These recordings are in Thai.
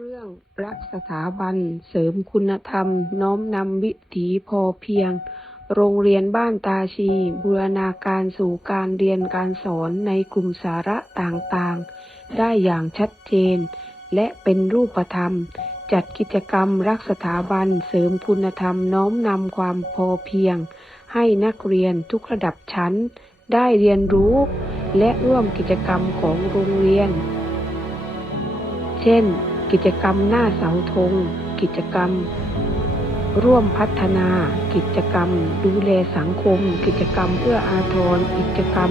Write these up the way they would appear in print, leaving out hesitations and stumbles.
เรื่องรักสถาบันเสริมคุณธรรมน้อมนำวิถีพอเพียงโรงเรียนบ้านตาชีบูรณาการสู่การเรียนการสอนในกลุ่มสาระต่างๆได้อย่างชัดเจนและเป็นรูปธรรมจัดกิจกรรมรักสถาบันเสริมคุณธรรมน้อมนำความพอเพียงให้นักเรียนทุกระดับชั้นได้เรียนรู้และร่วมกิจกรรมของโรงเรียนเช่นกิจกรรมหน้าเสาธงกิจกรรมร่วมพัฒนากิจกรรมดูแลสังคมกิจกรรมเอื้ออาทรกิจกรรม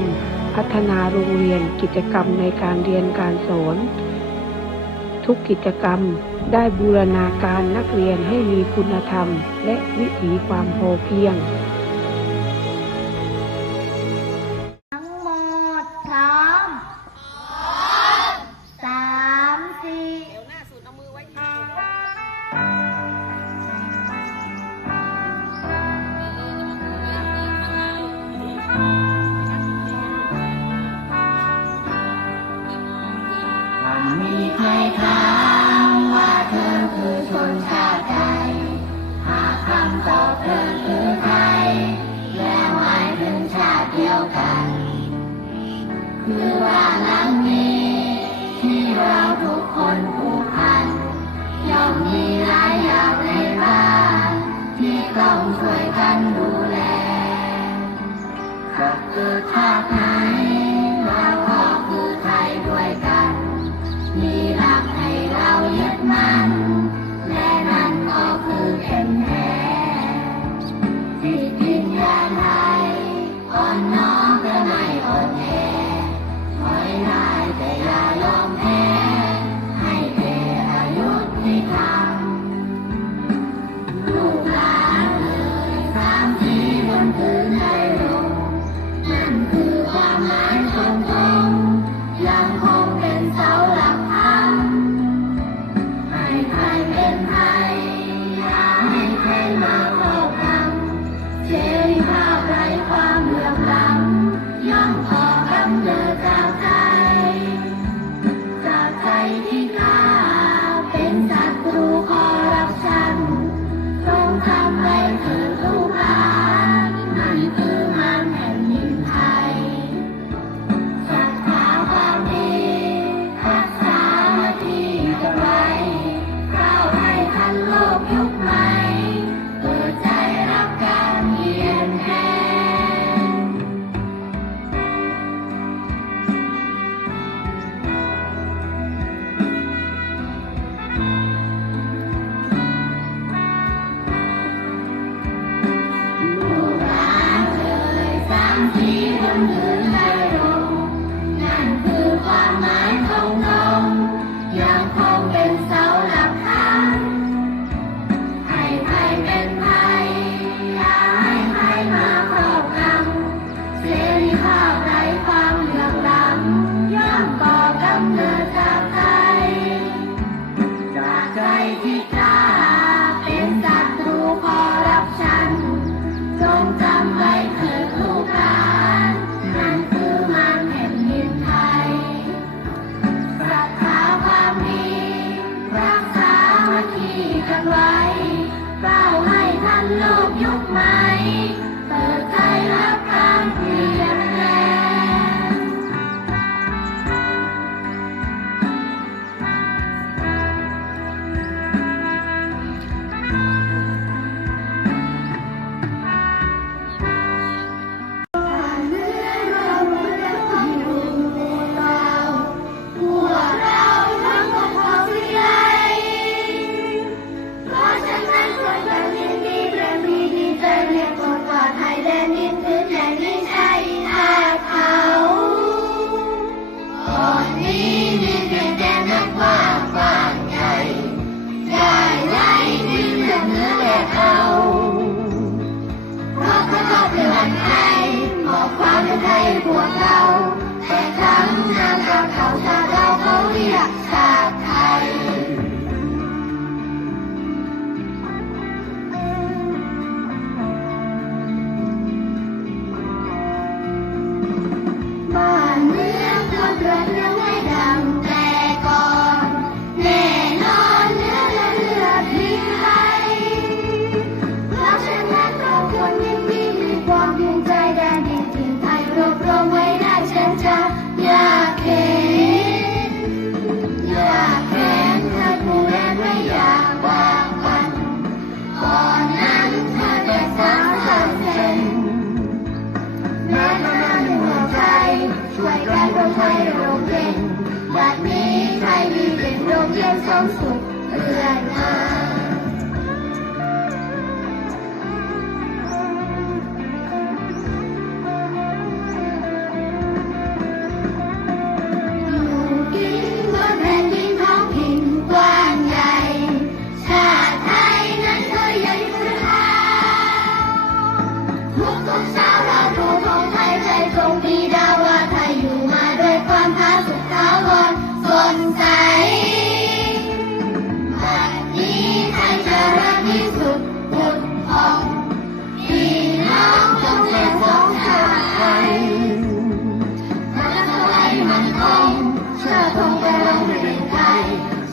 พัฒนาโรงเรียนกิจกรรมในการเรียนการสอนทุกกิจกรรมได้บูรณาการนักเรียนให้มีคุณธรรมและวิถีความพอเพียงทั้งหมดพร้อม3 4เดี๋ยวหน้าสุดเอามือไว้ที่มีใครถามว่าเธอคือชนชาติใดหากคำตอบเธอคือไทยและหมายถึงชาติเดียวกันคือบ้านหลังนี้ที่เราทุกคนผูกพันย่อมมีหลายอย่างในบ้านที่ต้องช่วยกันดูแลจะเกิดชาติไหนเราก็คือไทยด้วยกันมีหลักให้เรายึดมั่นและนั่นก็คือเข้มแข็งจิตวิญญาณไทยอ่อนน้อมแต่ไม่อ่อนแอถอยได้แต่อย่ายอมแพ้ให้แก่อยุธธรรมลูกหลานเอ่ย3 สีบนพื้นไทยลงนั่นคือความหมายตรงๆยังคงเป็นเสาหลักธรรมให้ไทยเป็นไทยอย่าให้ใครมาครอบงำเสรีภาพไร้ความเหลื่อมล้ำย่อมก่อกำเนิดจากใจที่กล้าเป็นศัตรูคอร์รัปชันจงจำไว้เถิดลูกหลานนั่นคือมารแผ่นดินไทยศรัทธาความดีรักษามาที่กันไว้ก้าวให้ทันโลกยุคใหม่เปิดใจรับการเยียนแทนลูกหลานเอ่ย3 สีบนพื้นไทยลงนั่นคือความหมายตรงๆยังคงเป็นเสาหลักธรรมให้ไทยเป็นไทยอย่าให้ใครมาครอบงำเสรีภาพไร้ความเหลื่อมล้ำย่อมก่อกำเนิดจากใจที่กล้าเป็นศัตรูคอร์รัปชันจงจำไว้เถิดลูกหลานนั่นคือมารแผ่นดินไทยศรัทธาความดีรักษามาที่กันไว้ก้าวให้ทันโลกยุคใหม่เปิดใจรับการเปลี่ยนแปลงพวกเราแต่ครั้งนามกับเขาชาติเราเขาเรียกชาติไทยบ้านเมืองควรเรือนเรื่องให้ดังแต่ก่อนแน่นอน รวบรวมไว้ได้ฉันจะอยากเห็นอยากเห็นเธอผู้เรียนไม่อยากว่ากันก่อนนั้นเธอได้3%แม้เท่านั้นหัวใจช่วยกันร่วมให้โรงเรียนบัดนี้ไทยมีเป็นโรงเรียนสมสุขเรื่อยมา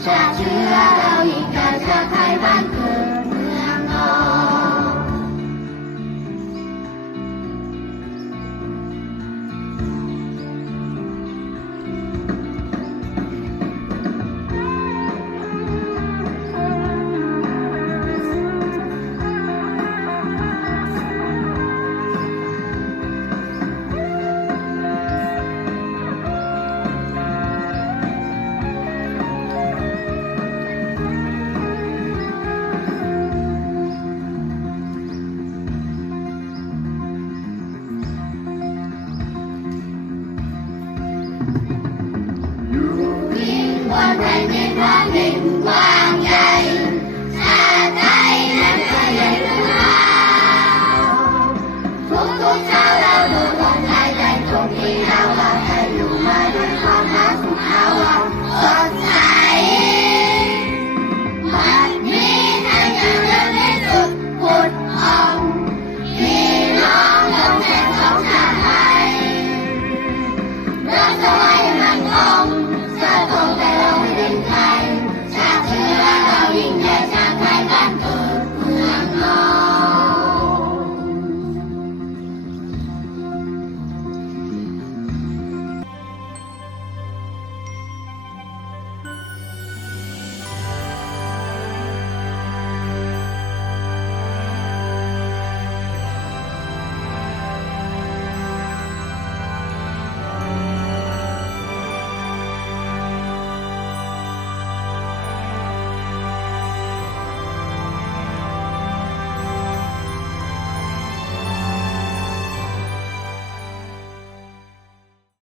ชาติเชื้อเรายิ่งใหญ่ชาติไทยบ้านเกิดเมืองนวันแผ่นดินร้างดิน